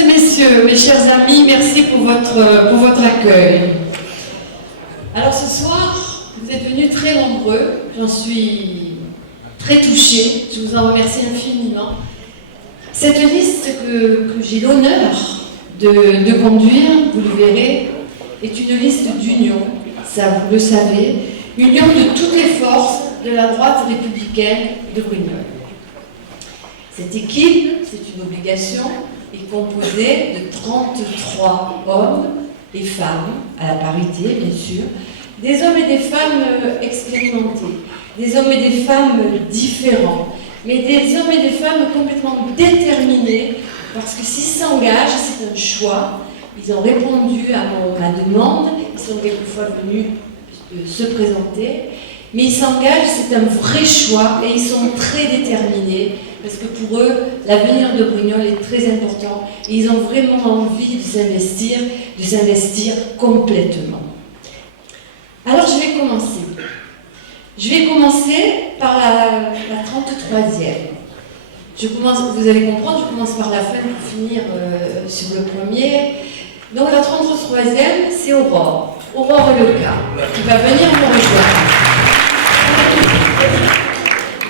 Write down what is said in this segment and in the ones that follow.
et messieurs, mes chers amis, merci pour votre accueil. Alors ce soir, vous êtes venus très nombreux, j'en suis très touchée, je vous en remercie infiniment. Cette liste que j'ai l'honneur de conduire, vous le verrez, est une liste d'union, ça vous le savez, union de toutes les forces de la droite républicaine de Brignoles. Cette équipe, c'est une obligation, est composée de 33 hommes et femmes, à la parité bien sûr, des hommes et des femmes expérimentés, des hommes et des femmes différents, mais des hommes et des femmes complètement déterminés, parce que s'ils s'engagent, c'est un choix. Ils ont répondu à ma demande, ils sont quelquefois venus se présenter, mais ils s'engagent, c'est un vrai choix, et ils sont très déterminés, parce que pour eux, l'avenir de Brignoles est très important, et ils ont vraiment envie de s'investir complètement. Alors je vais commencer. Je vais commencer par la 33e. Vous allez comprendre, je commence par la fin pour finir sur le premier. Donc la 33e, c'est Aurore. Aurore Leca, qui va venir nous rejoindre.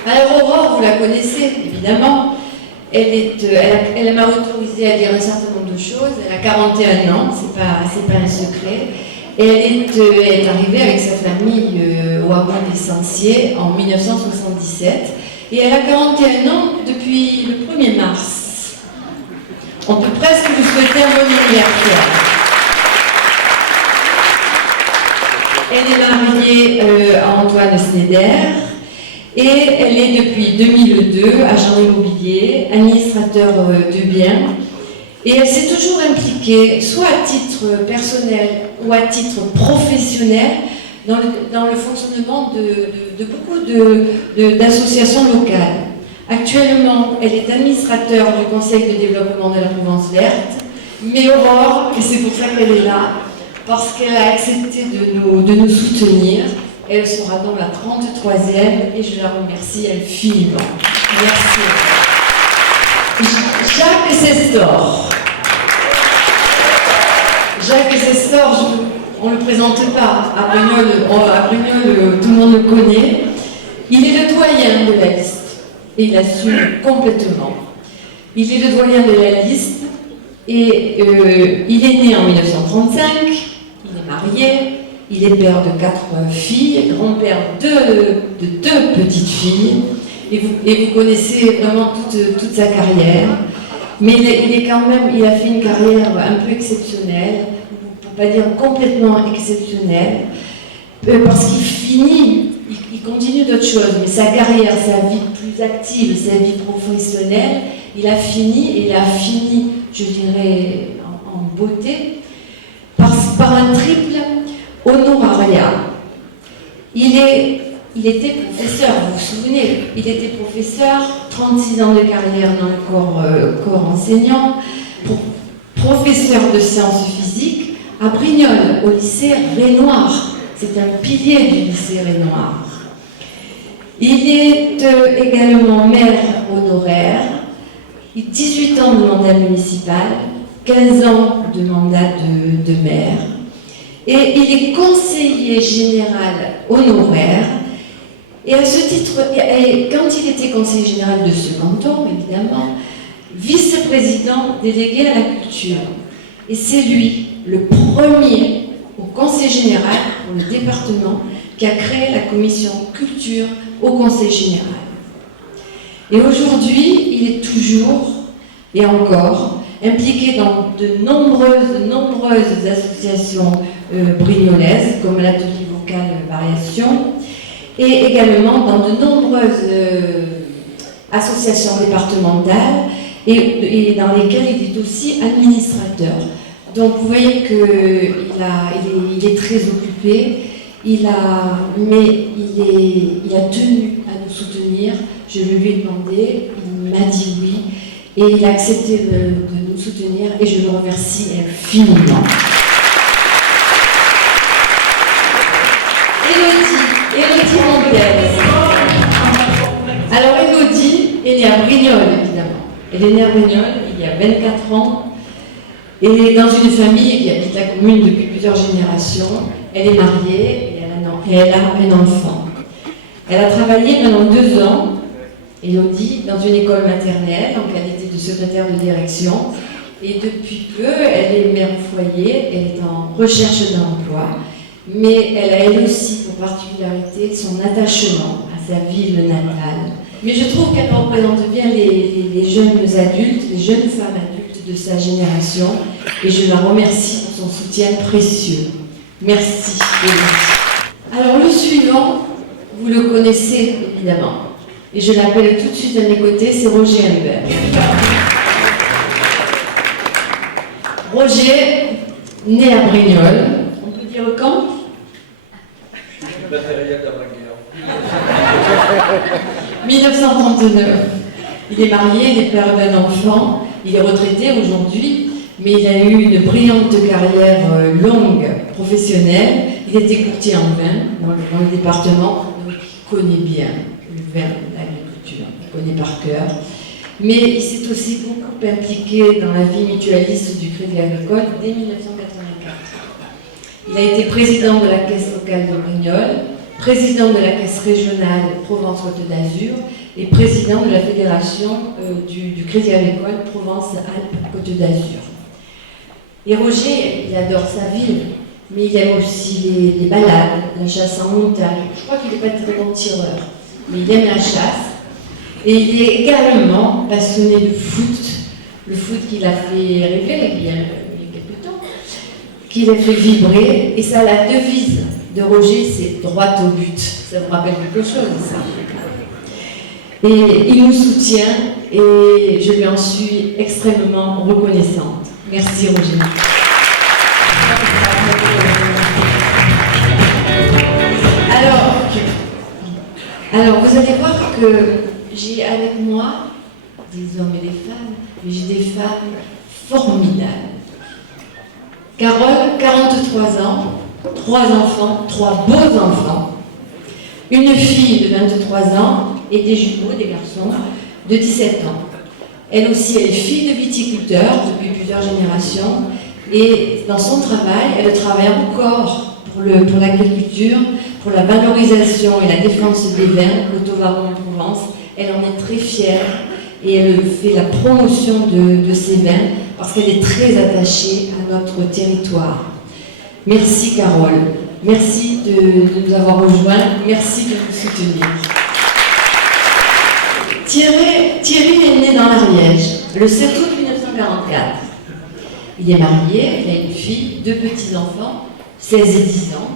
Alors Aurore, vous la connaissez évidemment. Elle m'a autorisée à dire un certain nombre de choses. Elle a 41 ans, c'est pas un secret. Et elle est arrivée avec sa famille au hameau des Sanciers en 1977. Et elle a 41 ans depuis le 1er mars. On peut presque lui souhaiter un bon anniversaire. Elle est mariée à Antoine Schneider et elle est depuis 2002 agent immobilier, administrateur de biens. Et elle s'est toujours impliquée, soit à titre personnel ou à titre professionnel, dans le fonctionnement de beaucoup d'associations locales. Actuellement, elle est administrateur du Conseil de développement de la Provence verte, mais Aurore, et c'est pour ça qu'elle est là, parce qu'elle a accepté de nous soutenir. Elle sera donc la 33e et je la remercie infiniment. Merci. Jacques Sestor. Jacques Sestor, on ne le présente pas. À Brignoles, tout le monde le connaît. Il est le doyen de la liste et il assume complètement. Il est le doyen de la liste et il est né en 1935. Il est marié, il est père de 4 filles, grand-père de 2 petites filles, et vous connaissez vraiment toute sa carrière. Mais il a fait une carrière un peu exceptionnelle, pour pas dire complètement exceptionnelle, parce il continue d'autres choses, mais sa carrière, sa vie plus active, sa vie professionnelle, il a fini, je dirais, en beauté, par un triple honorariat. Il était professeur, vous vous souvenez, il était professeur, 36 ans de carrière dans le corps enseignant, professeur de sciences physiques à Brignoles, au lycée Renoir. C'est un pilier du lycée Renoir. Il est également maire honoraire, 18 ans de mandat municipal, 15 ans de mandat de maire. Et il est conseiller général honoraire. Et à ce titre, quand il était conseiller général de ce canton, évidemment, vice-président délégué à la culture. Et c'est lui, le premier au conseil général pour le département, qui a créé la commission culture au conseil général. Et aujourd'hui, il est toujours, et encore, impliqué dans de nombreuses associations brignolaises, comme l'atelier vocal Variation, et également dans de nombreuses associations départementales et dans lesquelles il est aussi administrateur. Donc vous voyez qu'il est très occupé, il a tenu à nous soutenir. Je lui ai demandé, il m'a dit oui, et il a accepté de nous soutenir, et je le remercie infiniment. Élodie Montel. Alors Élodie est née à Brignoles, évidemment. Elle est née à Brignoles il y a 24 ans. Et dans une famille qui habite la commune depuis plusieurs générations, elle est mariée et elle a un enfant. Elle a travaillé pendant 2 ans, Élodie, dans une école maternelle en qualité de secrétaire de direction. Et depuis peu, elle est mère au foyer, elle est en recherche d'emploi, mais elle a elle aussi pour particularité son attachement à sa ville natale. Mais je trouve qu'elle représente bien les jeunes adultes, les jeunes femmes adultes de sa génération, et je la remercie pour son soutien précieux. Merci. Alors le suivant, vous le connaissez évidemment, et je l'appelle tout de suite à mes côtés, c'est Roger Humbert. Roger, né à Brignoles, on peut dire quand ? Matériel d'après-guerre. 1939. Il est marié, il est père d'un enfant, il est retraité aujourd'hui, mais il a eu une brillante carrière longue, professionnelle. Il était courtier en vin dans le département, donc il connaît bien le vin, l'agriculture, il connaît par cœur. Mais il s'est aussi beaucoup impliqué dans la vie mutualiste du Crédit Agricole dès 1984. Il a été président de la caisse locale de Brignoles, président de la caisse régionale Provence-Côte d'Azur et président de la fédération du Crédit Agricole Provence-Alpes-Côte d'Azur. Et Roger, il adore sa ville, mais il aime aussi les balades, la chasse en montagne. Je crois qu'il n'est pas très bon tireur, mais il aime la chasse. Et il est également passionné de foot, le foot qui l'a fait rêver il y a quelques temps, qui l'a fait vibrer. Et ça, la devise de Roger, c'est droit au but. Ça vous rappelle quelque chose, ça? Et il nous soutient et je lui en suis extrêmement reconnaissante. Merci Roger. Alors vous allez voir que j'ai avec moi des hommes et des femmes, mais j'ai des femmes formidables. Carole, 43 ans, 3 enfants, 3 beaux enfants, une fille de 23 ans et des jumeaux, des garçons, de 17 ans. Elle aussi, elle est fille de viticulteur depuis plusieurs générations et dans son travail, elle travaille encore pour l'agriculture, pour la valorisation et la défense des vins, l'Auto-Varon en Provence. Elle en est très fière et elle fait la promotion de ces vins parce qu'elle est très attachée à notre territoire. Merci Carole, merci de nous avoir rejoints, merci de nous soutenir. Thierry est né dans l'Ariège, le 7 août 1944. Il est marié, il a une fille, 2 petits-enfants, 16 et 10 ans.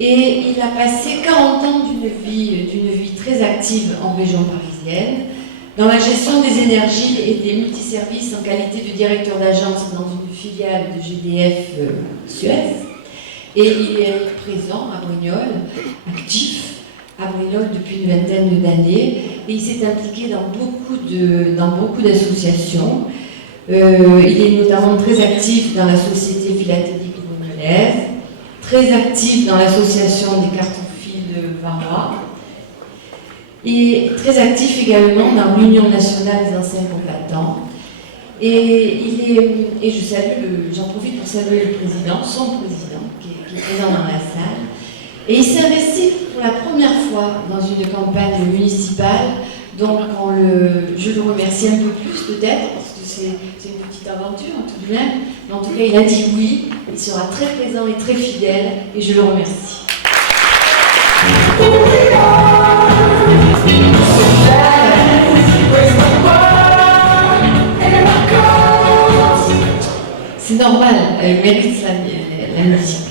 Et il a passé 40 ans d'une vie très active en région parisienne, dans la gestion des énergies et des multiservices en qualité de directeur d'agence dans une filiale de GDF Suez. Et il est présent à Brignoles, actif à Brignoles depuis une vingtaine d'années. Et il s'est impliqué dans beaucoup d'associations. Il est notamment très actif dans la Société philatélique brignoleuse, très actif dans l'association des cartophiles varois et très actif également dans l'Union nationale des anciens combattants. Et j'en profite pour saluer le président, son président, qui est présent dans la salle. Et il s'est investi pour la première fois dans une campagne municipale, donc je le remercie un peu plus peut-être, parce que c'est une petite aventure tout de même, mais en tout cas il a dit oui, il sera très présent et très fidèle, et je le remercie. C'est normal, elle mérite la musique.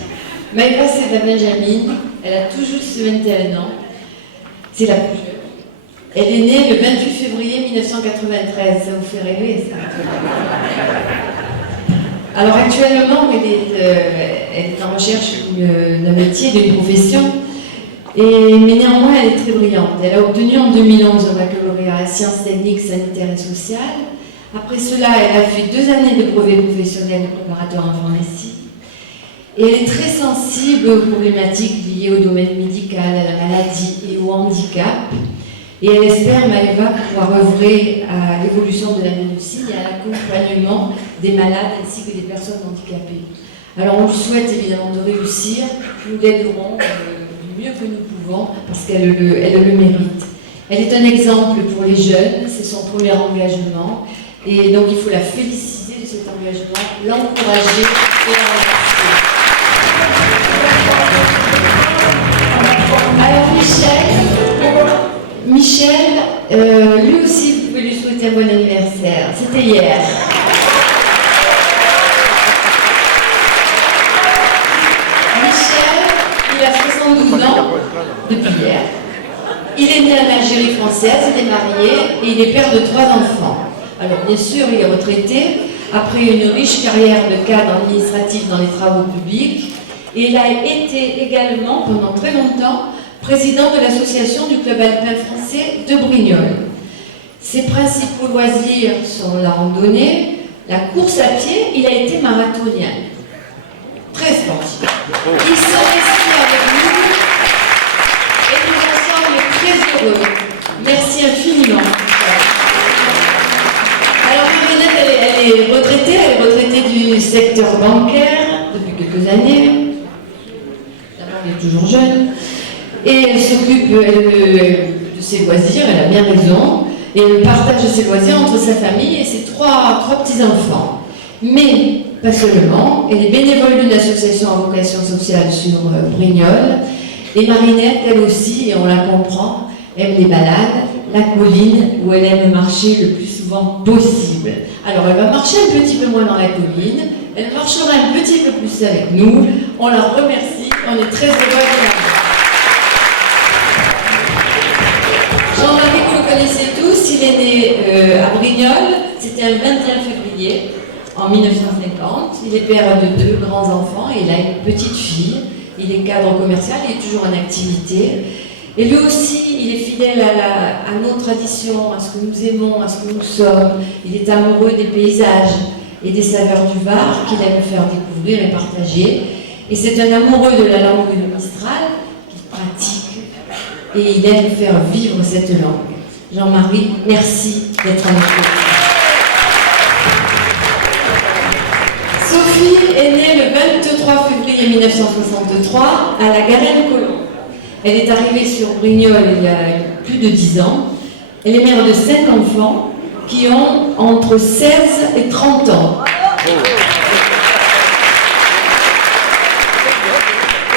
Maïva, c'est la Benjamin, elle a tout juste 21 ans, c'est la plus jeune. Elle est née le 28 février 1993, ça vous fait rêver ça? Alors actuellement, elle est en recherche d'un métier, d'une profession, mais néanmoins elle est très brillante. Elle a obtenu en 2011 un baccalauréat sciences techniques, sanitaires et sociales. Après cela, elle a fait 2 années de brevet professionnel de préparateur en pharmacie. Et elle est très sensible aux problématiques liées au domaine médical, à la maladie et au handicap. Et elle espère, Maëva, pouvoir œuvrer à l'évolution de la médecine et à l'accompagnement des malades ainsi que des personnes handicapées. Alors on souhaite évidemment de réussir, nous l'aiderons du mieux que nous pouvons parce qu'elle le mérite. Elle est un exemple pour les jeunes, c'est son premier engagement et donc il faut la féliciter de cet engagement, l'encourager et la remercier. Alors Michel, lui aussi vous pouvez lui souhaiter un bon anniversaire, c'était hier. Il a 72 ans depuis hier. Il est né en Algérie française, il est marié et il est père de 3 enfants. Alors bien sûr, il est retraité après une riche carrière de cadre administratif dans les travaux publics et il a été également pendant très longtemps président de l'association du club alpin français de Brignoles. Ses principaux loisirs sont la randonnée, la course à pied, il a été marathonien. Très sportif. Ils sont ici avec nous et nous en sommes très heureux. Merci infiniment. Alors Marinette, elle est retraitée du secteur bancaire depuis quelques années. D'abord, elle est toujours jeune. Et elle s'occupe de ses loisirs, elle a bien raison. Et elle partage ses loisirs entre sa famille et ses trois petits-enfants. Mais pas seulement, elle est bénévole d'une association à vocation sociale sur Brignoles. Et Marinette, elle aussi, et on la comprend, aime les balades, la colline, où elle aime marcher le plus souvent possible. Alors elle va marcher un petit peu moins dans la colline, elle marchera un petit peu plus avec nous. On la remercie, on est très heureux de l'avoir. Jean-Marie, vous le connaissez tous, il est né à Brignoles, c'était un 21 février. En 1950, il est père de 2 grands-enfants et il a une petite fille. Il est cadre commercial, il est toujours en activité. Et lui aussi, il est fidèle à nos traditions, à ce que nous aimons, à ce que nous sommes. Il est amoureux des paysages et des saveurs du Var qu'il aime faire découvrir et partager. Et c'est un amoureux de la langue du Mistral qu'il pratique et il aime faire vivre cette langue. Jean-Marie, merci d'être avec nous. Sophie est née le 23 février 1963 à la Garenne-Colomb. Elle est arrivée sur Brignoles il y a plus de 10 ans. Elle est mère de 5 enfants qui ont entre 16 et 30 ans.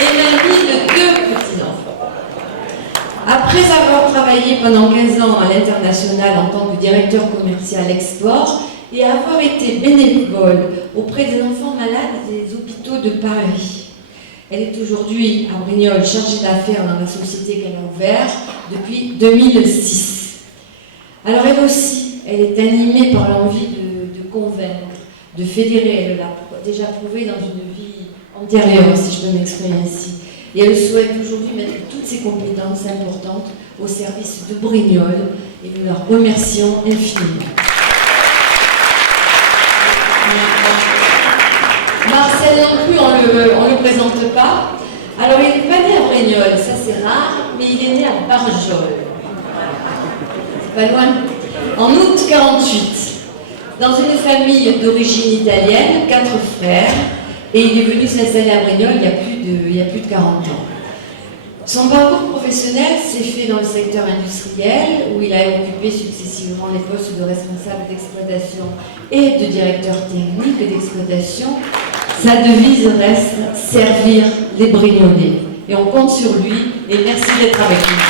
Et mamie de 2 petits-enfants. Après avoir travaillé pendant 15 ans à l'international en tant que directeur commercial export, et avoir été bénévole auprès des enfants malades des hôpitaux de Paris. Elle est aujourd'hui à Brignoles chargée d'affaires dans la société qu'elle a ouverte depuis 2006. Alors elle aussi, elle est animée par l'envie de convaincre, de fédérer. Elle l'a déjà prouvé dans une vie antérieure, si je peux m'exprimer ainsi. Et elle souhaite aujourd'hui mettre toutes ses compétences importantes au service de Brignoles et nous la remercions infiniment. Marcel non plus, on ne le présente pas. Alors il n'est pas né à Brignoles, ça c'est rare, mais il est né à Barjol. C'est pas loin. En août 48, dans une famille d'origine italienne, 4 frères, et il est venu s'installer à Brignoles il y a plus de 40 ans. Son parcours professionnel s'est fait dans le secteur industriel, où il a occupé successivement les postes de responsable d'exploitation et de directeur technique d'exploitation. Sa devise reste « servir les Brignolais ». Et on compte sur lui, et merci d'être avec nous.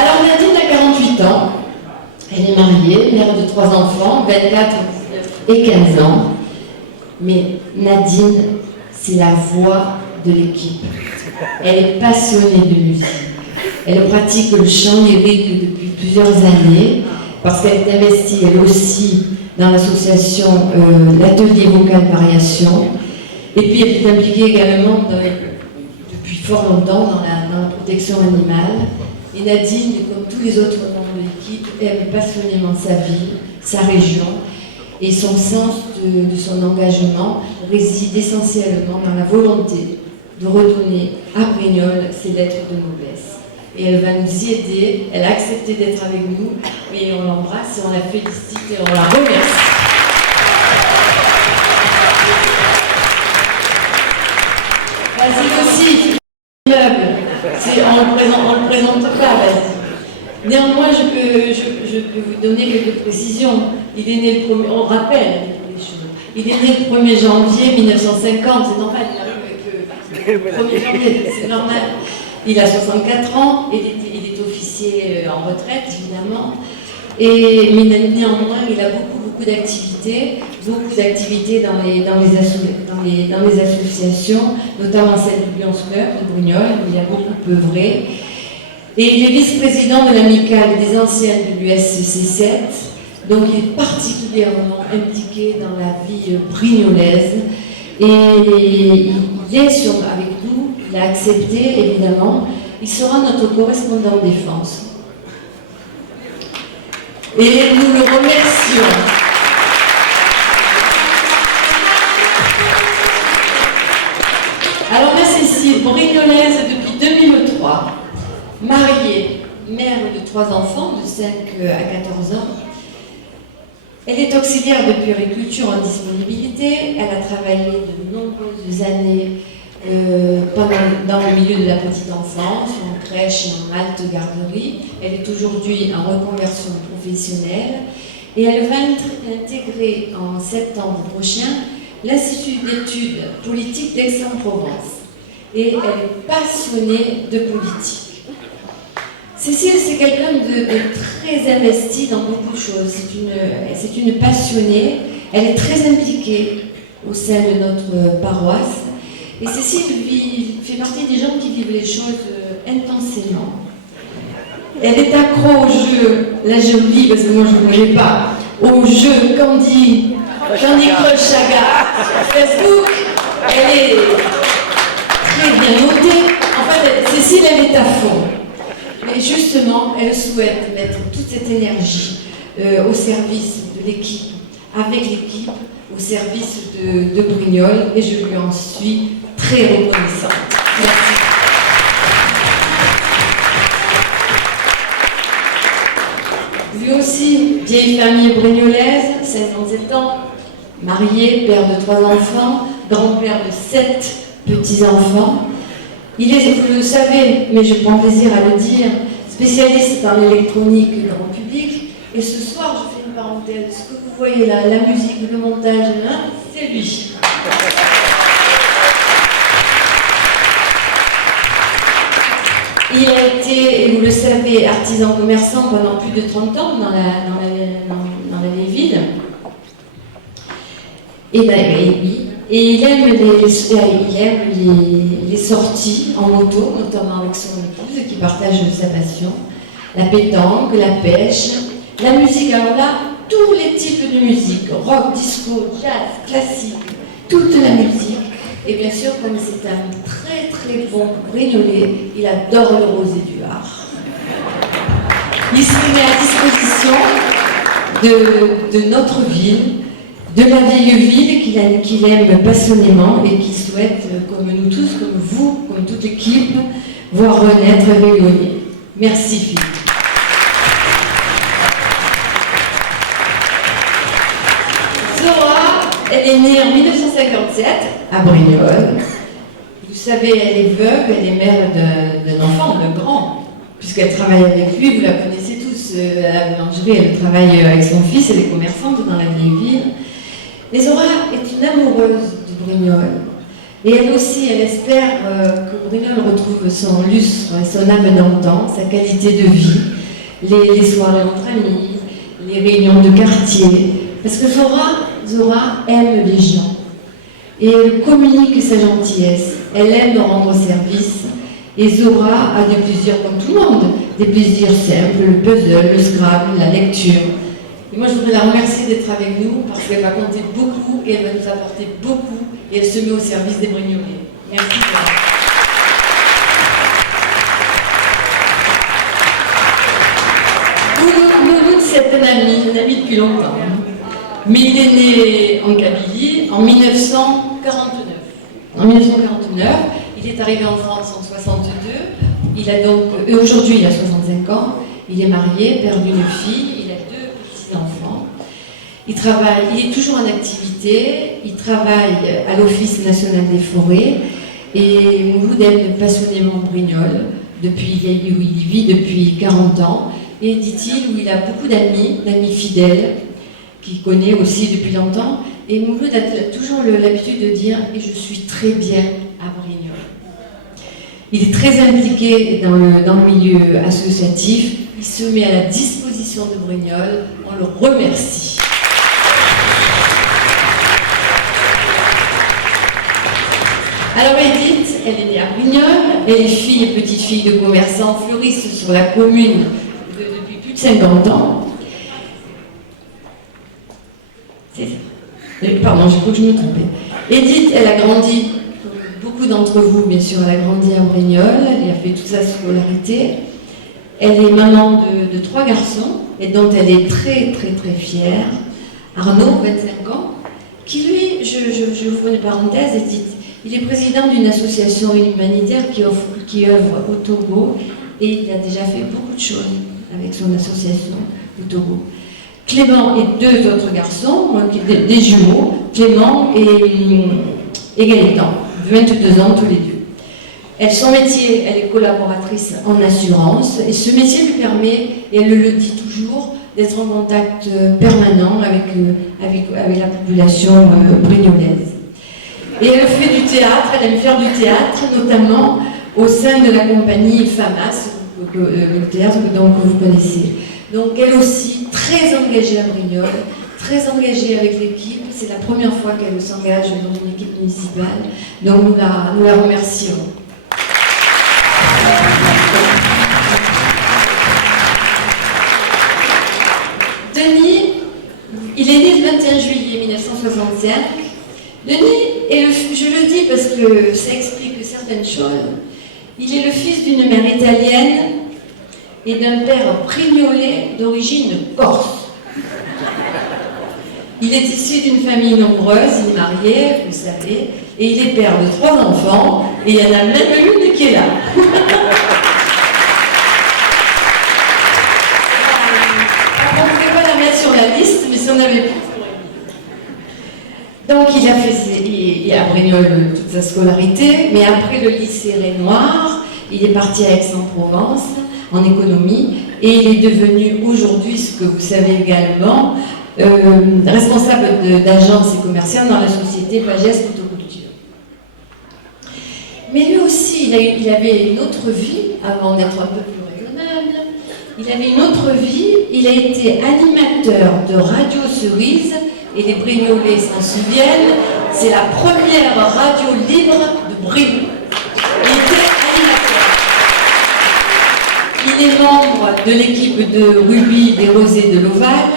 Alors Nadine a 48 ans, elle est mariée, mère de 3 enfants, 24 et 15 ans. Mais Nadine, c'est la voix de l'équipe. Elle est passionnée de musique. Elle pratique le chant lyrique depuis plusieurs années parce qu'elle est investie elle aussi dans l'association l'Atelier Vocal Variation. Et puis elle est impliquée également depuis fort longtemps dans la protection animale. Et Nadine, comme tous les autres membres de l'équipe, aime passionnément sa ville, sa région. Et son sens de son engagement réside essentiellement dans la volonté de redonner à Brignoles ses lettres de noblesse. et elle va nous y aider. Elle a accepté d'être avec nous et on l'embrasse et on la félicite et on la remercie. Vas-y aussi, on le présente pas, vas-y. Néanmoins, je peux vous donner quelques précisions. Il est né le 1er, on rappelle les choses. Il est né le 1er janvier 1950, c'est normal, il arrive avec le 1er janvier, c'est normal. Il a 64 ans, il est officier en retraite, évidemment. Mais néanmoins, il a beaucoup d'activités dans les associations, notamment celle du Lions Club de Brignoles, où il a beaucoup œuvré. Et il est vice-président de l'amicale des anciennes de l'USCC 7, donc il est particulièrement impliqué dans la vie brignolaise. Et il est avec nous, il a accepté évidemment, il sera notre correspondant défense. Et nous le remercions. Alors là, Cécile, brignolaise depuis 2003, mariée, mère de 3 enfants de 5 à 14 ans. Elle est auxiliaire de puériculture en disponibilité. Elle a travaillé de nombreuses années dans le milieu de la petite enfance, en crèche et en halte garderie. Elle est aujourd'hui en reconversion professionnelle et elle va intégrer en septembre prochain l'Institut d'études politiques d'Aix-en-Provence. Et elle est passionnée de politique. Cécile, c'est quelqu'un de très investi dans beaucoup de choses. C'est une passionnée. Elle est très impliquée au sein de notre paroisse. Et Cécile fait partie des gens qui vivent les choses intensément. Elle est accro au jeu. Là, je le dis parce que moi, je ne connais pas. Au jeu Candy Crush Saga sur Facebook. Elle est très bien notée. En fait, Cécile, elle est à fond. Mais justement, elle souhaite mettre toute cette énergie au service de l'équipe, avec l'équipe, au service de Brignoles, et je lui en suis très reconnaissante. Merci. Lui aussi, vieille famille brignolaise, 57 ans, marié, père de 3 enfants, grand-père de 7 petits-enfants. Il est, vous le savez, mais je prends plaisir à le dire, spécialiste dans l'électronique grand public. Et ce soir, je fais une parenthèse. Ce que vous voyez là, la musique, le montage, hein, c'est lui. Il a été, et vous le savez, artisan commerçant pendant plus de 30 ans dans la vieille ville. Et oui. Et il aime les sorties en moto, notamment avec son épouse, qui partage sa passion. La pétanque, la pêche, la musique. Alors là, tous les types de musique, rock, disco, jazz, classique, toute la musique. Et bien sûr, comme c'est un très bon brignolais, il adore le rosé du Var. Il se met à disposition de notre ville, de la vieille ville qu'il aime passionnément et qui souhaite, comme nous tous, comme vous, comme toute l'équipe, voir renaître et rayonner. Merci Philippe. Zora, elle est née en 1957 à Brignoles. Vous savez, elle est veuve, elle est mère d'un enfant, de grand, puisqu'elle travaille avec lui, vous la connaissez tous à la boulangerie, elle travaille avec son fils, elle est commerçante dans la vieille ville. Mais Zora est une amoureuse de Brignoles. Et elle aussi, elle espère que Brignoles retrouve son lustre et son âme d'antan, sa qualité de vie, les soirées entre amis, les réunions de quartier. Parce que Zora aime les gens. Et elle communique sa gentillesse. Elle aime rendre service. Et Zora a des plaisirs comme tout le monde. Des plaisirs simples, le puzzle, le Scrabble, la lecture. Et moi, je voudrais la remercier d'être avec nous parce qu'elle va compter beaucoup et elle va nous apporter beaucoup et elle se met au service des Brignolais. Merci. Mouloud, c'est un ami depuis longtemps. Mais il est né en Kabylie en 1949. En 1949, il est arrivé en France en 1962. Et aujourd'hui, il a 65 ans, il est marié, père d'une fille, il a 2 petits-enfants. Il est toujours en activité, il travaille à l'Office national des forêts, et Mouloud aime passionnément Brignoles, où il vit depuis 40 ans, et dit-il, où il a beaucoup d'amis fidèles, qu'il connaît aussi depuis longtemps, et Mouloud a toujours l'habitude de dire « et je suis très bien à Brignoles ». Il est très impliqué dans le milieu associatif, il se met à la disposition de Brignoles, on le remercie. Alors Edith, elle est née à Brignoles, elle est fille et petite fille de commerçants fleuristes sur la commune depuis plus de 50 ans. C'est ça. Pardon, je crois que je me trompais. Edith, elle a grandi, comme beaucoup d'entre vous, bien sûr, elle a grandi à Brignoles, elle a fait toute sa scolarité. Elle est maman de 3 garçons, et dont elle est très très très fière. Arnaud, 25 ans, qui lui, je vous fais une parenthèse, Edith, il est président d'une association humanitaire qui œuvre au Togo, et il a déjà fait beaucoup de choses avec son association au Togo. Clément et 2 autres garçons, des jumeaux, Clément et Gaëtan, 22 ans tous les 2. Son métier, elle est collaboratrice en assurance, et ce métier lui permet, et elle le dit toujours, d'être en contact permanent avec la population brignolaise. Et elle fait du théâtre, elle aime faire du théâtre, notamment au sein de la compagnie FAMAS, le théâtre que vous connaissez. Donc elle aussi, très engagée à Brignoles, très engagée avec l'équipe. C'est la première fois qu'elle s'engage dans une équipe municipale. Donc nous la remercions. Denis, il est né le 21 juillet 1965. Denis, je le dis parce que ça explique certaines choses, il est le fils d'une mère italienne et d'un père brignolais d'origine corse. Il est issu d'une famille nombreuse, il est marié, vous savez, et il est père de 3 enfants, et il y en a même une qui est là. On ne pouvait pas la mettre sur la liste, mais si on avait pu. Donc il a fait à Brignoles toute sa scolarité, mais après le lycée Renoir, il est parti à Aix-en-Provence en économie, et il est devenu aujourd'hui, ce que vous savez également, responsable d'agence et commerciale dans la société Pagès Autoculture. Mais lui aussi, il avait une autre vie, avant d'être un peu plus raisonnable. Il avait une autre vie, il a été animateur de Radio Cerise, et les Brignolais s'en souviennent, c'est la première radio libre de Brignoles. Il était animateur. Il est membre de l'équipe de rugby des Rosés de l'Oval,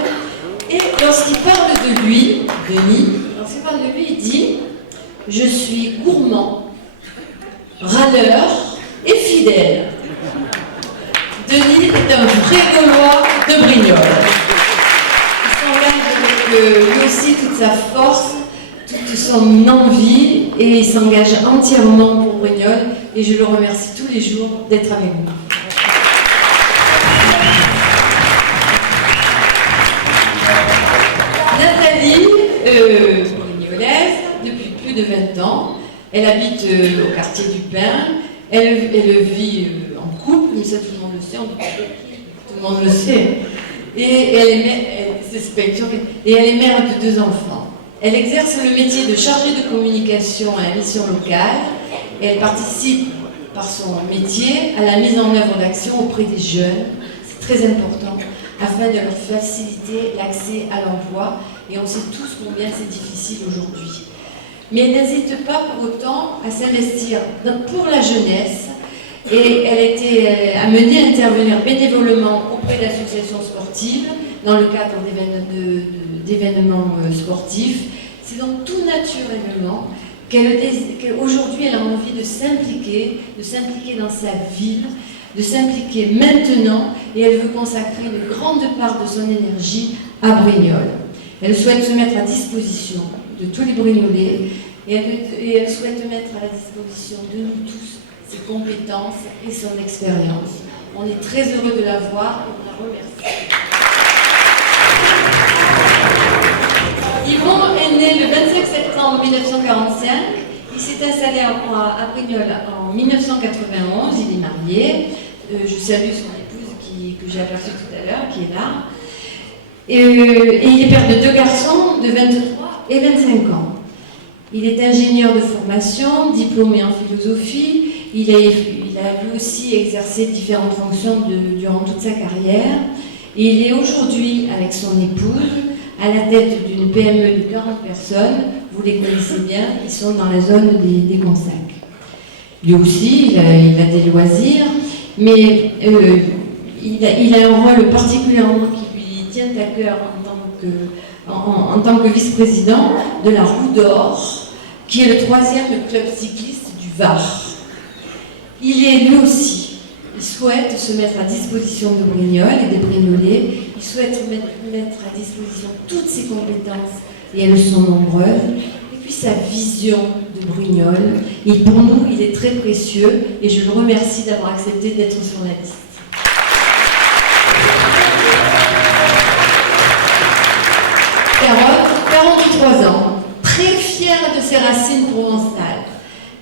et lorsqu'il parle de lui, Denis, il dit « Je suis gourmand, râleur et fidèle ». Denis est un vrai Gaulois de Brignoles. Il s'engage avec lui aussi toute sa force, toute son envie, et il s'engage entièrement pour Brignoles, et je le remercie tous les jours d'être avec nous. Nathalie, brignolaise, depuis plus de 20 ans, elle habite au quartier du Pin, elle vit en couple, mais ça tout le monde le sait, tout le monde le sait. Et elle est mère de 2 enfants. Elle exerce le métier de chargée de communication à la mission locale, et elle participe par son métier à la mise en œuvre d'actions auprès des jeunes. C'est très important, afin de leur faciliter l'accès à l'emploi, et on sait tous combien c'est difficile aujourd'hui. Mais elle n'hésite pas pour autant à s'investir pour la jeunesse, et elle a été amenée à intervenir bénévolement auprès d'associations sportives dans le cadre d'événements sportifs. C'est donc tout naturellement qu'aujourd'hui elle a envie de s'impliquer dans sa ville, de s'impliquer maintenant, et elle veut consacrer une grande part de son énergie à Brignoles. Elle souhaite se mettre à disposition de tous les Brignolais, et elle souhaite mettre à la disposition de nous tous ses compétences et son expérience. On est très heureux de la voir et on la remercie. Yvon est né le 25 septembre 1945. Il s'est installé à Brignoles en 1991. Il est marié. Je salue son épouse que j'ai aperçue tout à l'heure, qui est là. Et il est père de 2 garçons de 23 et 25 ans. Il est ingénieur de formation, diplômé en philosophie. Il a lui aussi exercé différentes fonctions durant toute sa carrière. Et il est aujourd'hui, avec son épouse, à la tête d'une PME de 40 personnes. Vous les connaissez bien, ils sont dans la zone des Gonzagues. Lui aussi, il a des loisirs, mais il a un rôle particulièrement qui lui tient à cœur en tant que vice-président de la Roue d'Or, qui est le 3e club cycliste du Var. Il est lui aussi, il souhaite se mettre à disposition de Brignoles et des Brignolais, il souhaite mettre à disposition toutes ses compétences, et elles sont nombreuses, et puis sa vision de Brignoles, et pour nous, il est très précieux, et je le remercie d'avoir accepté d'être sur la liste. Carole, 43 ans, très fière de ses racines provençales.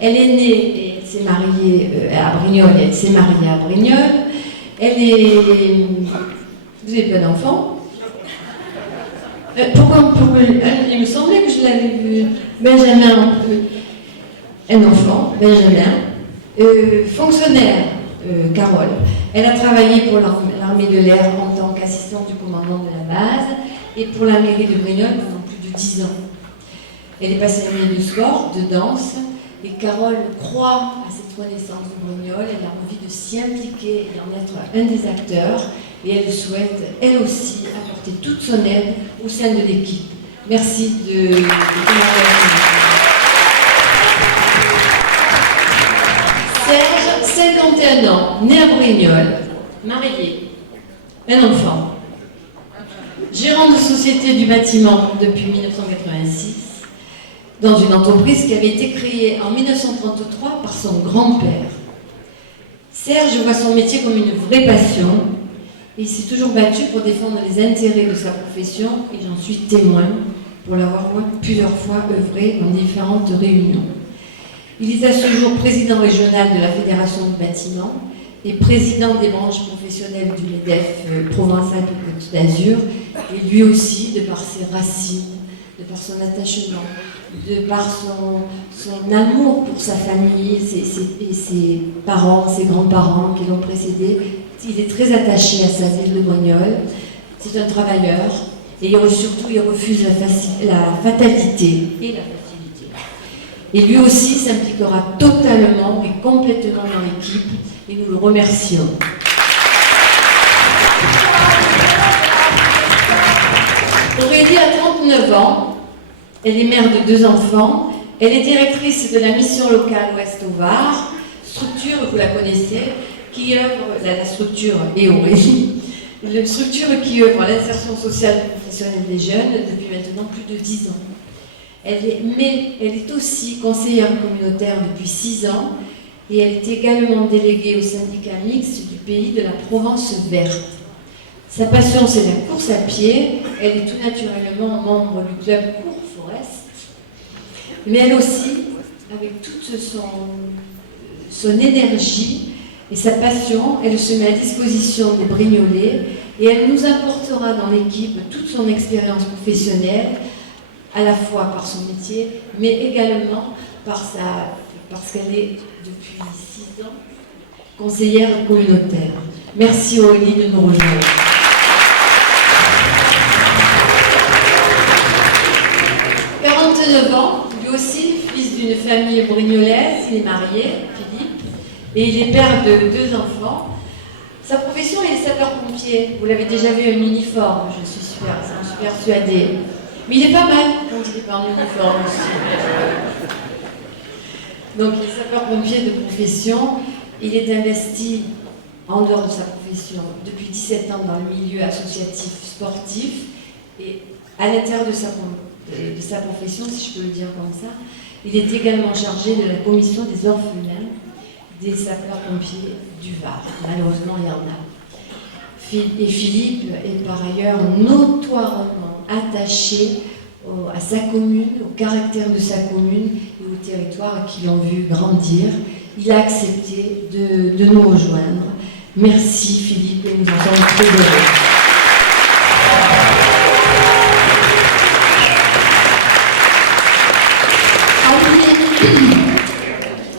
Elle est née et elle s'est mariée à Brignoles, elle s'est mariée à Brignoles. Vous n'avez pas d'enfant? Il me semblait que je l'avais vu. Benjamin, un enfant, Benjamin. Fonctionnaire, Carole. Elle a travaillé pour l'armée de l'air en tant qu'assistante du commandant de la base et pour la mairie de Brignoles pendant plus de 10 ans. Elle est passionnée de sport, de danse, et Carole croit à cette renaissance de Brignoles. Elle a envie de s'y impliquer et d'en être un des acteurs, et elle souhaite, elle aussi, apporter toute son aide au sein de l'équipe. Merci de Serge, 51 ans, né à Brignoles, marié, un enfant. Gérant de société du bâtiment depuis 1986, dans une entreprise qui avait été créée en 1933 par son grand-père. Serge voit son métier comme une vraie passion et il s'est toujours battu pour défendre les intérêts de sa profession et j'en suis témoin pour l'avoir plusieurs fois œuvré dans différentes réunions. Il est à ce jour président régional de la Fédération du bâtiment et président des branches professionnelles du MEDEF Provence-Alpes-Côte d'Azur, et lui aussi, de par ses racines, de par son attachement, de par son amour pour sa famille, ses parents, ses grands-parents qui l'ont précédé, il est très attaché à sa ville de Brignoles. C'est un travailleur et surtout il refuse la fatalité et la facilité. Et lui aussi s'impliquera totalement et complètement dans l'équipe et nous le remercions. Aurélie a 39 ans, elle est mère de 2 enfants, elle est directrice de la mission locale Ouest au Var, structure, vous la connaissez, qui œuvre, la structure et Aurélie, une structure qui œuvre à l'insertion sociale et professionnelle des jeunes depuis maintenant plus de 10 ans. Mais elle est aussi conseillère communautaire depuis 6 ans et elle est également déléguée au syndicat mixte du pays de la Provence verte. Sa passion, c'est la course à pied. Elle est tout naturellement membre du club Cours Forest. Mais elle aussi, avec toute son énergie et sa passion, elle se met à disposition des Brignolais et elle nous apportera dans l'équipe toute son expérience professionnelle, à la fois par son métier, mais également parce qu'elle est depuis 6 ans conseillère communautaire. Merci Aurélie de nous rejoindre. Ans, lui aussi, fils d'une famille brignolaise, il est marié, Philippe, et il est père de 2 enfants. Sa profession, il est sapeur-pompier. Vous l'avez déjà vu en uniforme, j'en suis persuadée. Mais il est pas mal quand il est pas en uniforme aussi. Donc il est sapeur-pompier de profession. Il est investi en dehors de sa profession depuis 17 ans dans le milieu associatif sportif et à l'intérieur de sa profession, si je peux le dire comme ça, il est également chargé de la commission des orphelins des sapeurs-pompiers du Var. Malheureusement, il y en a. Et Philippe est par ailleurs notoirement attaché à sa commune, au caractère de sa commune et au territoire qui l'ont vu grandir. Il a accepté de nous rejoindre. Merci Philippe, et nous en sommes très heureux.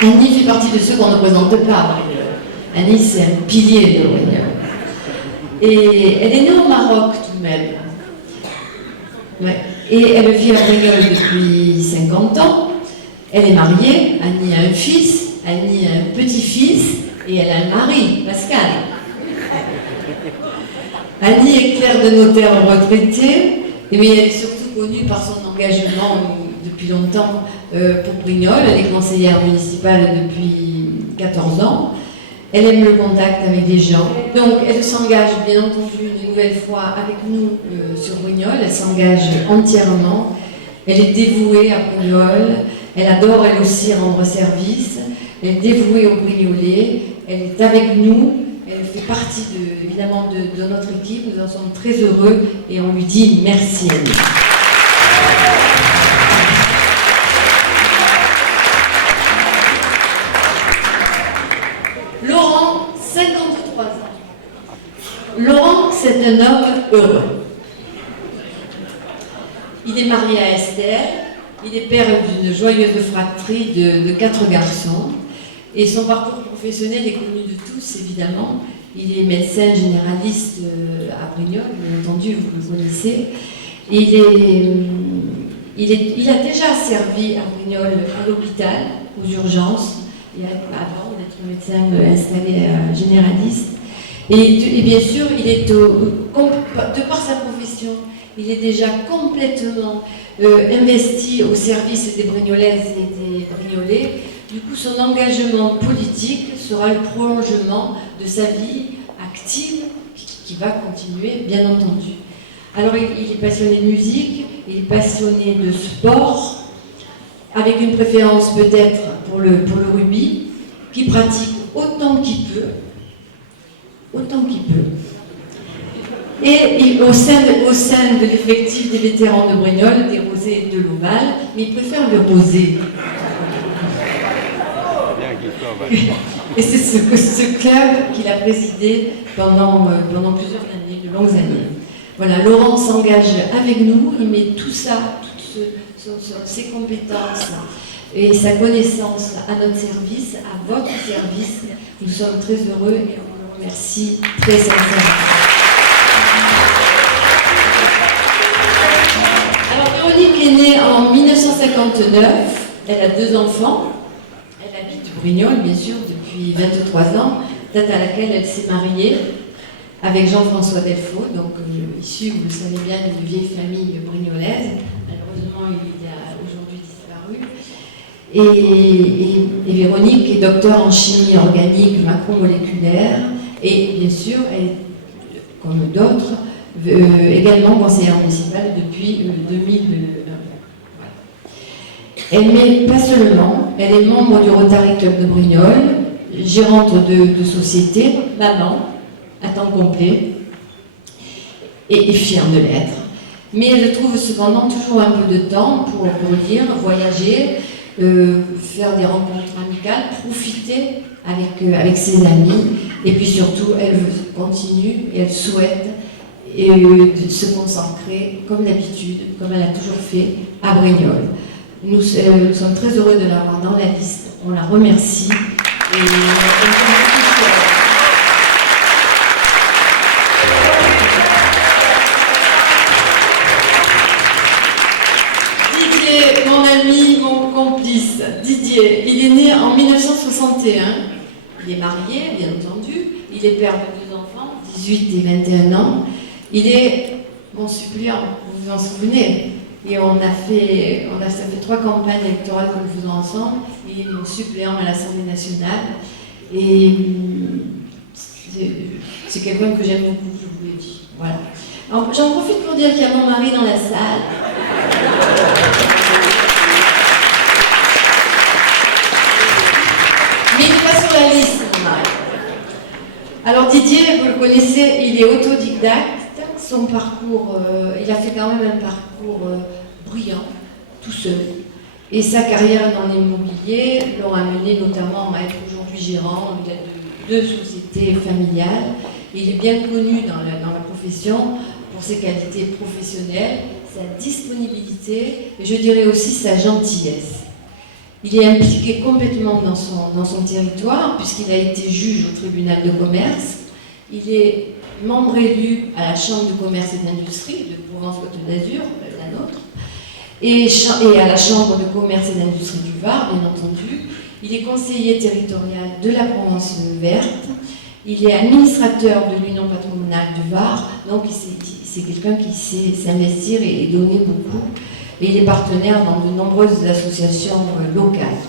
Annie fait partie de ceux qu'on ne présente pas. Annie, c'est un pilier de Brignoles. Et elle est née au Maroc tout de même. Ouais. Et elle vit à Brignoles depuis 50 ans. Elle est mariée, Annie a un fils, Annie a un petit-fils, et elle a un mari, Pascal. Annie est clerc de notaire retraité, mais elle est surtout connue par son engagement depuis longtemps pour Brignoles. Elle est conseillère municipale depuis 14 ans. Elle aime le contact avec les gens. Donc elle s'engage bien entendu une nouvelle fois avec nous sur Brignoles. Elle s'engage entièrement. Elle est dévouée à Brignoles. Elle adore elle aussi rendre service. Elle est dévouée aux Brignolais. Elle est avec nous. Elle fait partie évidemment de notre équipe. Nous en sommes très heureux et on lui dit merci à nous. Laurent, 53 ans. Laurent, c'est un homme heureux. Il est marié à Esther, il est père d'une joyeuse fratrie de 4 garçons, et son parcours professionnel est connu de tous, évidemment. Il est médecin généraliste à Brignoles, bien entendu, vous le connaissez. Il a déjà servi à Brignoles à l'hôpital, aux urgences, et avant d'être médecin installé généraliste. Et bien sûr, il est de par sa profession, il est déjà complètement investi au service des Brignolaises et des Brignolais. Du coup, son engagement politique sera le prolongement de sa vie active qui va continuer, bien entendu. Alors, il est passionné de musique, il est passionné de sport, avec une préférence peut-être pour le rugby, qui pratique autant qu'il peut. Et au sein de l'effectif des vétérans de Brignoles, des rosés et de l'Oval, mais il préfère le rosé. Et c'est ce club qu'il a présidé pendant plusieurs années, de longues années. Voilà, Laurent s'engage avec nous, il met tout ça, ses compétences et sa connaissance à notre service, à votre service. Nous sommes très heureux et on le remercie très sincèrement. Alors Véronique est née en 1959, elle a 2 enfants, elle habite Brignoles bien sûr depuis 23 ans, date à laquelle elle s'est mariée avec Jean-François Delfaux, donc issu, vous le savez bien, d'une vieille famille brignolaise. Malheureusement, il a aujourd'hui disparu. Et Véronique est docteur en chimie organique macromoléculaire et bien sûr, elle, comme d'autres, également conseillère municipale depuis 2001. Elle n'est pas seulement, elle est membre du Rotary Club de Brignoles, gérante de société, maman, à temps complet, et fière de l'être. Mais elle trouve cependant toujours un peu de temps pour lire, voyager, faire des rencontres amicales, profiter avec ses amis, et puis surtout, elle continue et elle souhaite se concentrer, comme d'habitude, comme elle a toujours fait, à Brignoles. Nous sommes très heureux de l'avoir dans la liste, on la remercie. Mon ami, mon complice, Didier, il est né en 1961, il est marié, bien entendu, il est père de 2 enfants, 18 et 21 ans, il est mon suppléant, vous vous en souvenez, et ça fait 3 campagnes électorales que nous faisons ensemble, il est mon suppléant à l'Assemblée nationale, et c'est quelqu'un que j'aime beaucoup, je vous l'ai dit, voilà. J'en profite pour dire qu'il y a mon mari dans la salle. Mais il n'est pas sur la Didier, vous le connaissez, il est autodidacte. Son parcours, il a fait quand même un parcours brillant, tout seul. Et sa carrière dans l'immobilier l'ont amené notamment à être aujourd'hui gérant de 2 sociétés familiales. Il est bien connu dans la profession pour ses qualités professionnelles, sa disponibilité et je dirais aussi sa gentillesse. Il est impliqué complètement dans son territoire puisqu'il a été juge au tribunal de commerce. Il est membre élu à la Chambre de commerce et d'industrie de Provence-Côte d'Azur, la nôtre, et à la Chambre de commerce et d'industrie du Var, bien entendu. Il est conseiller territorial de la Provence verte. Il est administrateur de l'Union patronale du Var, donc c'est quelqu'un qui sait s'investir et donner beaucoup. Et il est partenaire dans de nombreuses associations locales.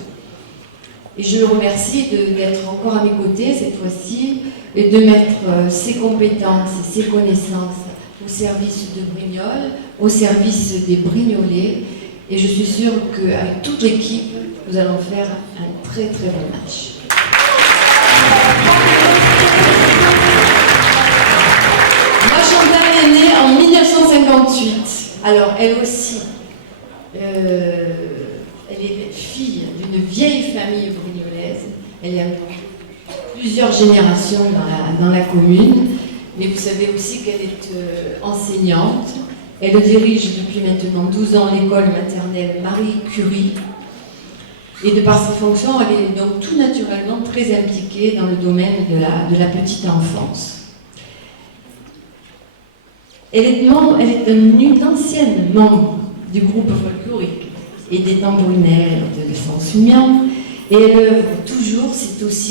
Et je le remercie d'être encore à mes côtés cette fois-ci et de mettre ses compétences et ses connaissances au service de Brignoles, au service des Brignolais. Et je suis sûre qu'avec toute l'équipe, nous allons faire un très très bon match. Ma Chantal est née en 1958. Alors elle aussi, elle est fille d'une vieille famille brignolaise. Elle a plusieurs générations dans la commune. Mais vous savez aussi qu'elle est enseignante. Elle dirige depuis maintenant 12 ans l'école maternelle Marie Curie. Et de par ses fonctions, elle est donc tout naturellement très impliquée dans le domaine de la petite enfance. Elle est une ancienne membre du groupe folklorique et des tambourinaires de Saint-Sumian. Et elle œuvre toujours,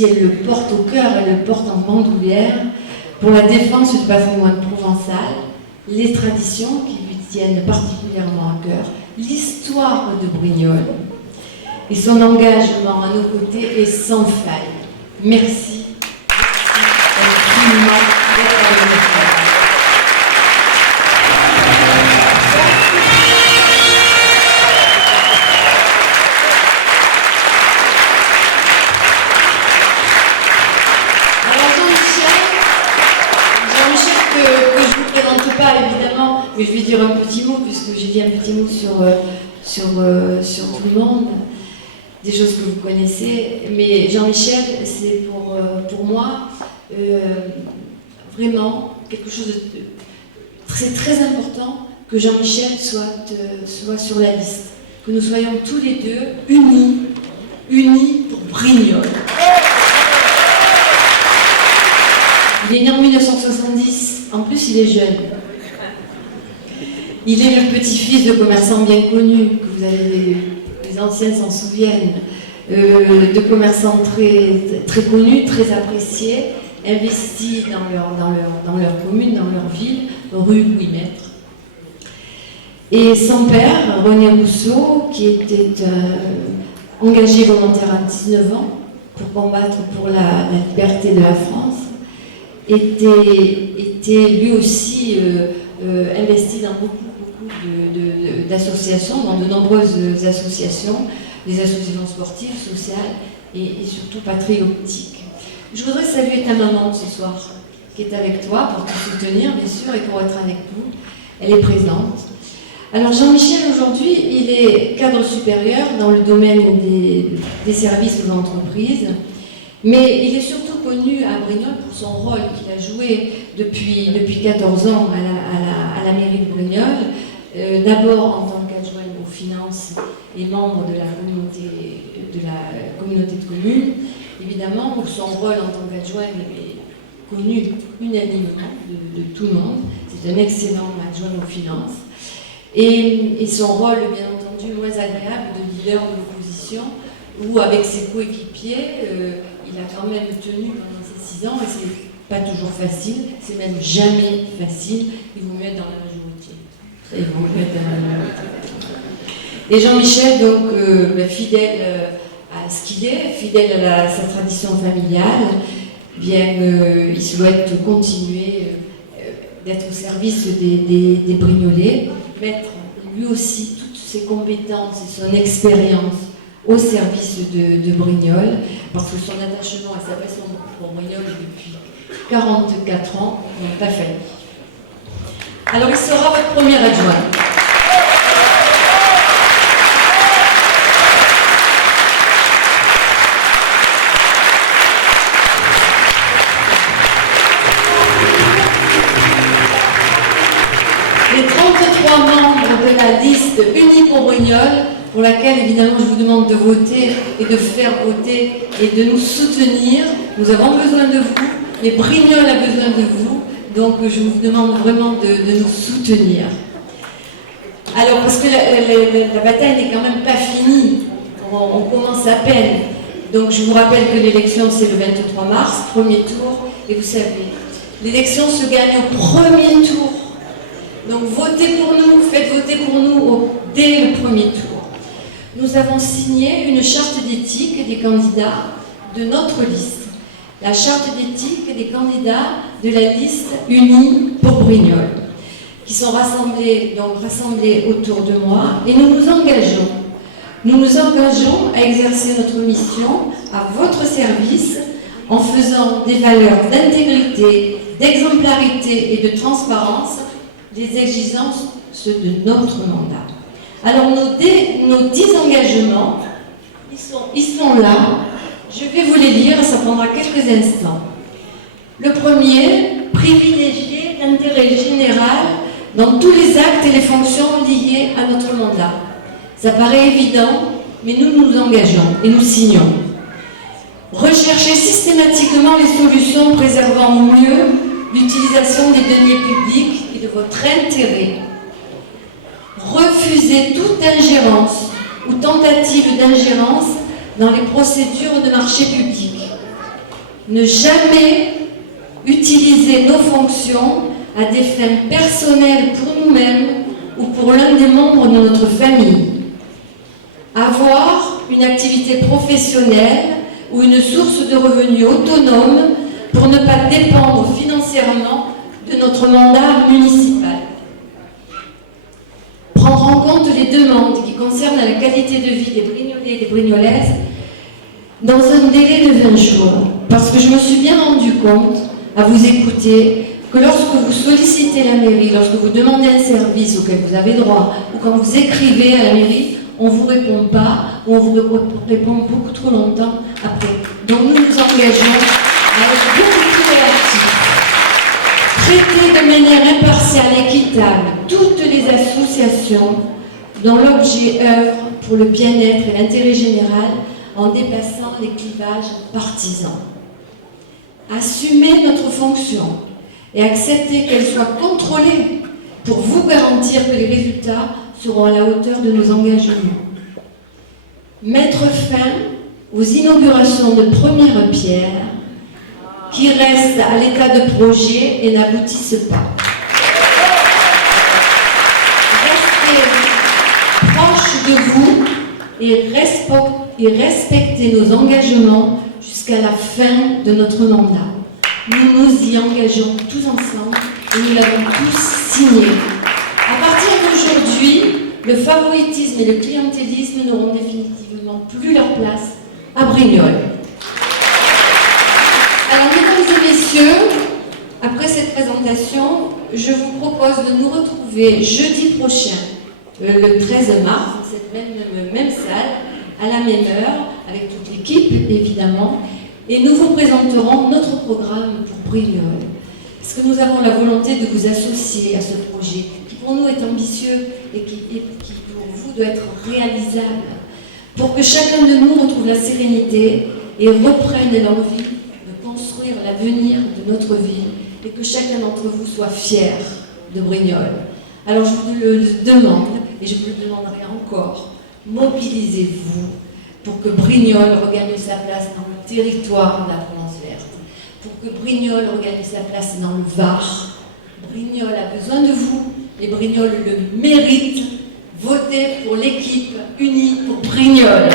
elle le porte au cœur, elle le porte en bandoulière pour la défense du patrimoine provençal, les traditions qui lui tiennent particulièrement à cœur, l'histoire de Brignoles. Et son engagement à nos côtés est sans faille. Merci. Infiniment d'être avec nous. Alors Jean-Michel que je ne vous présente pas évidemment, mais je vais dire un petit mot puisque j'ai dit un petit mot sur tout le monde. Des choses que vous connaissez, mais Jean-Michel, c'est pour moi vraiment quelque chose de c'est très important que Jean-Michel soit sur la liste, que nous soyons tous les deux unis pour Brignoles. Il est né en 1970, en plus il est jeune. Il est le petit-fils de commerçants bien connus, que vous avez les anciens s'en souviennent, de commerçants très, très connus, très appréciés, investis dans leur commune, dans leur ville, rue Louis-Maître. Et son père, René Rousseau, qui était engagé volontaire à 19 ans pour combattre pour la liberté de la France, était lui aussi investi dans beaucoup d'associations, dans de nombreuses associations, des associations sportives, sociales et surtout patriotiques. Je voudrais saluer ta maman ce soir, qui est avec toi pour te soutenir, bien sûr, et pour être avec nous. Elle est présente. Alors Jean-Michel, aujourd'hui, il est cadre supérieur dans le domaine des services aux entreprises, mais il est surtout connu à Brignoles pour son rôle qu'il a joué depuis 14 ans à la mairie de Brignoles, d'abord en tant qu'adjoint aux finances et membre de la communauté de communes, évidemment, où son rôle en tant qu'adjoint est connu unanimement de tout le monde. C'est un excellent adjoint aux finances. Et son rôle, bien entendu, moins agréable de leader de l'opposition, où avec ses coéquipiers, il a quand même tenu pendant ces 6 ans, et c'est pas toujours facile, c'est même jamais facile, il vaut mieux être dans la majorité. Il vaut mieux être dans la majorité. Et Jean-Michel, donc, fidèle à ce qu'il est, fidèle à sa tradition familiale, bien, il souhaite continuer d'être au service des Brignolais, mettre lui aussi toutes ses compétences et son expérience au service de Brignoles, parce que son attachement et sa passion pour Brignoles depuis 44 ans n'ont pas failli. Alors il sera votre premier adjoint. Les 33 membres de la liste Unis pour Brignoles, pour laquelle évidemment je vous demande de voter et de faire voter et de nous soutenir. Nous avons besoin de vous, les Brignoles a besoin de vous, donc je vous demande vraiment de nous soutenir. Alors parce que la bataille n'est quand même pas finie, on commence à peine. Donc je vous rappelle que l'élection c'est le 23 mars, premier tour, et vous savez, l'élection se gagne au premier tour. Donc votez pour nous, faites voter pour nous dès le premier tour. Nous avons signé une charte d'éthique des candidats de notre liste. La charte d'éthique des candidats de la liste Unis pour Brignoles, qui sont rassemblés autour de moi, et nous nous engageons. Nous nous engageons à exercer notre mission à votre service en faisant des valeurs d'intégrité, d'exemplarité et de transparence des exigences de notre mandat. Alors nos 10 engagements, ils sont là. Je vais vous les lire, ça prendra quelques instants. Le premier, privilégier l'intérêt général dans tous les actes et les fonctions liées à notre mandat. Ça paraît évident, mais nous nous engageons et nous signons. Rechercher systématiquement les solutions préservant au mieux l'utilisation des deniers publics et de votre intérêt. Refuser toute ingérence ou tentative d'ingérence dans les procédures de marché public. Ne jamais utiliser nos fonctions à des fins personnelles pour nous-mêmes ou pour l'un des membres de notre famille. Avoir une activité professionnelle ou une source de revenus autonome pour ne pas dépendre financièrement de notre mandat municipal. Prendre en compte les demandes qui concernent la qualité de vie des Brignolais et des Brignolaises dans un délai de 20 jours. Parce que je me suis bien rendu compte, à vous écouter, que lorsque vous sollicitez la mairie, lorsque vous demandez un service auquel vous avez droit, ou quand vous écrivez à la mairie, on ne vous répond pas, ou on vous répond beaucoup trop longtemps après. Donc nous nous engageons à être beaucoup plus réactifs. Traiter de manière impartiale et équitable toutes les associations dont l'objet œuvre pour le bien-être et l'intérêt général en dépassant les clivages partisans. Assumer notre fonction et accepter qu'elle soit contrôlée pour vous garantir que les résultats seront à la hauteur de nos engagements. Mettre fin aux inaugurations de première pierre qui restent à l'état de projet et n'aboutissent pas. Rester proche de vous et respecter nos engagements jusqu'à la fin de notre mandat. Nous nous y engageons tous ensemble et nous l'avons tous signé. À partir d'aujourd'hui, le favoritisme et le clientélisme n'auront définitivement plus leur place à Brignoles. Alors, mesdames et messieurs, après cette présentation, je vous propose de nous retrouver jeudi prochain, le 13 mars, dans cette même salle, à la même heure, avec toute l'équipe, évidemment, et nous vous présenterons notre programme pour Brignoles. Parce que nous avons la volonté de vous associer à ce projet, qui pour nous est ambitieux et qui pour vous doit être réalisable, pour que chacun de nous retrouve la sérénité et reprenne l'envie de construire l'avenir de notre ville, et que chacun d'entre vous soit fier de Brignoles. Alors je vous le demande, et je vous le demanderai encore, mobilisez-vous pour que Brignoles regagne sa place dans le territoire de la Provence verte, pour que Brignoles regagne sa place dans le Var. Brignoles a besoin de vous, et Brignoles le mérite. Votez pour l'équipe Unie pour Brignoles.